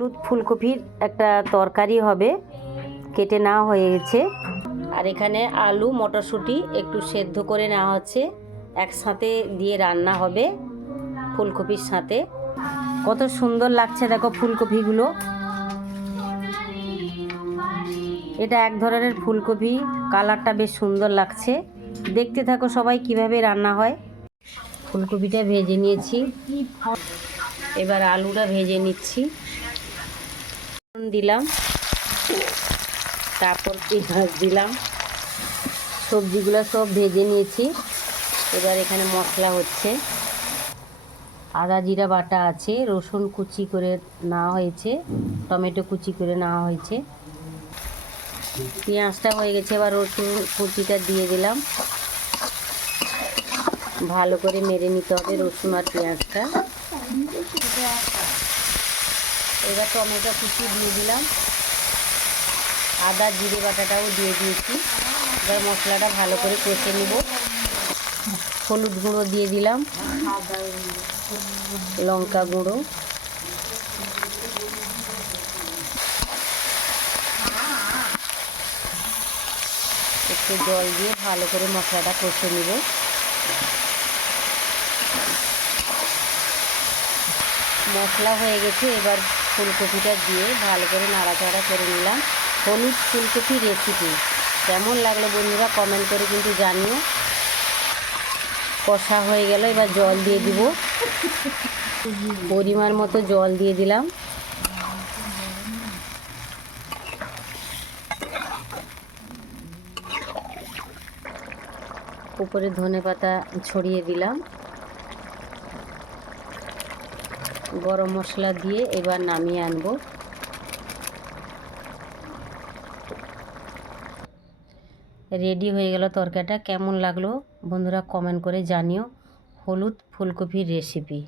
হলুদ ফুলকপির একটা তরকারি হবে, কেটে নেওয়া হয়ে গেছে। আর এখানে আলু মটরশুঁটি একটু সেদ্ধ করে নেওয়া হচ্ছে, একসাথে দিয়ে রান্না হবে ফুলকপির সাথে। কত সুন্দর লাগছে দেখো ফুলকপিগুলো। এটা এক ধরনের ফুলকপি, কালারটা বেশ সুন্দর লাগছে। দেখতে থাকো সবাই কিভাবে রান্না হয়। ফুলকপিটা ভেজে নিয়েছি, এবার আলুটা ভেজে নিচ্ছি। দিলাম, তারপর পেঁয়াজ দিলাম, সবজিগুলো সব ভেজে নিয়েছি। এবার এখানে মশলা হচ্ছে, আদা জিরা বাটা আছে, রসুন কুচি করে নেওয়া হয়েছে, টমেটো কুচি করে নেওয়া হয়েছে। পেঁয়াজটা হয়ে গেছে, এবার রসুন কুচিটা দিয়ে দিলাম। ভালো করে মেরে নিতে হবে রসুন আর পেঁয়াজটা। এবার টমেটো কুচি দিয়ে দিলাম, আদা জিরে বাটাটাও দিয়ে দিয়েছি। এবার মশলাটা ভালো করে কষে নেব। হলুদ গুঁড়ো দিয়ে দিলাম, লঙ্কা গুঁড়ো, একটু জল দিয়ে ভালো করে মশলাটা কষে নেব। মশলা হয়ে গেছে, এবার ফুলকপিটা দিয়ে ভালো করে নাড়াচাড়া করে নিলাম। হলুদ ফুলকপি রেসিপি কেমন লাগলো বন্ধুরা কমেন্ট করে কিন্তু জানিও। কষা হয়ে গেল, এবার জল দিয়ে দিব, পরিমাণ মতো জল দিয়ে দিলাম। উপরে ধনেপাতা ছড়িয়ে দিলাম। গরম মশলা দিয়ে এবার নামিয়ে আনবো। রেডি হয়ে গেল তরকারিটা। কেমন লাগলো বন্ধুরা কমেন্ট করে জানিও। হলুদ ফুলকপির রেসিপি।